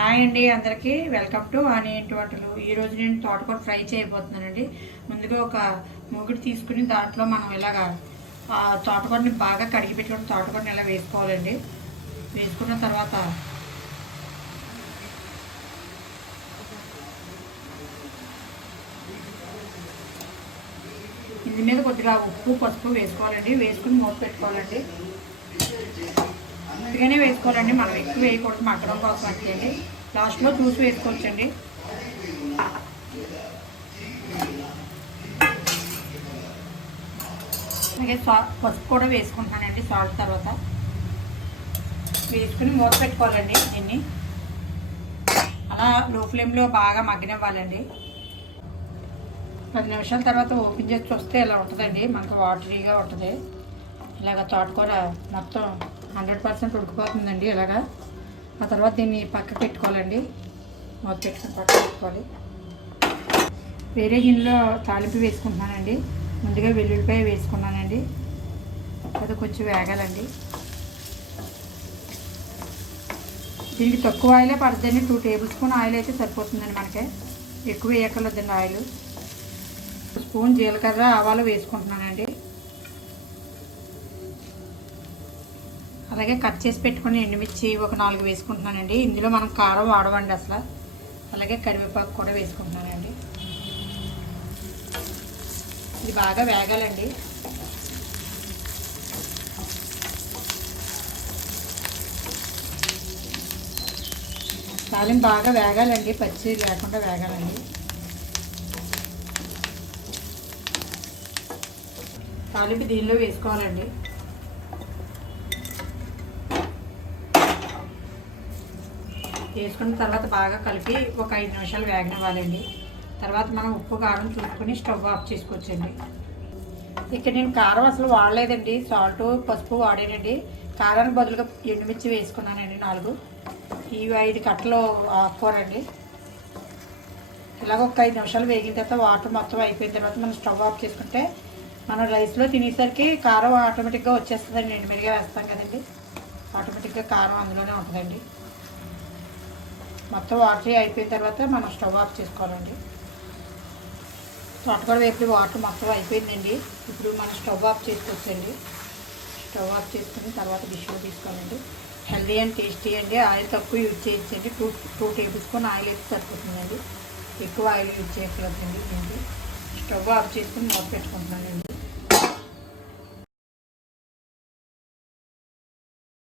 Hi అండి అందరికీ. Welcome to అని ఇంటి వంటలు. ఈరోజు నేను తోటకూర ఫ్రై చేయబోతున్నానండి. ముందుగా ఒక మూగుడు తీసుకుని దాంట్లో మనం ఇలాగా తోటకూరని బాగా కడిగి పెట్టుకుని తోటకూరని ఇలా వేసుకోవాలండి. వేసుకున్న తర్వాత ఇది మీద కొద్దిగా ఉప్పు పసుపు వేసుకోవాలండి. వేసుకుని మూత పెట్టుకోవాలండి. కొద్దిగానే వేసుకోవాలండి. మనం ఎక్కువ వేయకూడదు. మగ్గడం కోసం అండి లాస్ట్లో చూసి వేసుకోవచ్చండి. అలాగే సా పసుపు కూడా వేసుకుంటానండి సాల్ట్ తర్వాత. వేసుకుని మూత పెట్టుకోవాలండి దీన్ని. అలా లో ఫ్లేమ్లో బాగా మగ్గనివ్వాలండి. పది నిమిషాల తర్వాత ఓపెన్ చేసి చూస్తే ఇలా ఉంటుందండి? మనకు వాటరీగా ఉంటుంది. ఇలాగ తోటకూర మొత్తం హండ్రెడ్ పర్సెంట్ ఉడికిపోతుందండి ఇలాగా. ఆ తర్వాత దీన్ని పక్క పెట్టుకోవాలండి. మూత పెట్టుకుని పక్క పెట్టుకోవాలి. వేరే గిన్నెలో తాలింపు వేసుకుంటున్నానండి. ముందుగా వెల్లుల్లిపాయ వేసుకున్నానండి. అది కొంచెం వేగాలండి. దీనికి తక్కువ ఆయిలే పడుతుందండి టూ టేబుల్ స్పూన్ ఆయిల్ అయితే సరిపోతుందండి మనకి. ఎక్కువ వేయక్కర్లేదండి ఆయిల్. స్పూన్ జీలకర్ర ఆవాలు వేసుకుంటున్నానండి. అలాగే కట్ చేసి పెట్టుకుని ఎండుమిర్చి ఒక నాలుగు వేసుకుంటున్నానండి. ఇందులో మనం కారం వాడవండి అసలు. అలాగే కరివేపాకు కూడా వేసుకుంటున్నానండి. ఇది బాగా వేగాలండి. తాలింపు బాగా వేగాలండి. పచ్చి లేకుండా వేగాలండి. తాలింపు దీనిలో వేసుకోవాలండి. వేసుకున్న తర్వాత బాగా కలిపి ఒక ఐదు నిమిషాలు వేగనివ్వాలండి. తర్వాత మనం ఉప్పు కారం చూసుకొని స్టవ్ ఆఫ్ చేసుకోవచ్చండి. ఇక్కడ నేను కారం అసలు వాడలేదండి. సాల్ట్ పసుపు వాడానండి. కారానికి బదులుగా ఎండుమిర్చి వేసుకున్నానండి నాలుగు. ఈ ఐదు కట్టలు ఆకుకూరండి. ఇలాగ ఒక ఐదు నిమిషాలు వేగిన తర్వాత వాటర్ మొత్తం అయిపోయిన తర్వాత మనం స్టవ్ ఆఫ్ చేసుకుంటే మనం రైస్లో తినేసరికి కారం ఆటోమేటిక్గా వచ్చేస్తుందండి. ఎండుమిరిగా వేస్తాం కదండి. ఆటోమేటిక్గా కారం అందులోనే ఉంటుందండి. మొత్తం వాటర్ అయిపోయిన తర్వాత మనం స్టవ్ ఆఫ్ చేసుకోవాలండి. తొట్టగడ వేపుడు వాటర్ మొత్తం అయిపోయిందండి. ఇప్పుడు మనం స్టవ్ ఆఫ్ చేసుకోవచ్చండి. స్టవ్ ఆఫ్ చేసుకుని తర్వాత డిష్లో తీసుకోవాలండి. హెల్దీ అండ్ టేస్టీ అండి. ఆయిల్ తక్కువ యూజ్ చేయొచ్చండి. Two two tablespoon oil అయితే సరిపోతుందండి. ఎక్కువ ఆయిల్ యూజ్ చేయకూడదండి. దీనికి స్టవ్ ఆఫ్ చేసుకుని మూత పెట్టుకుంటున్నానండి.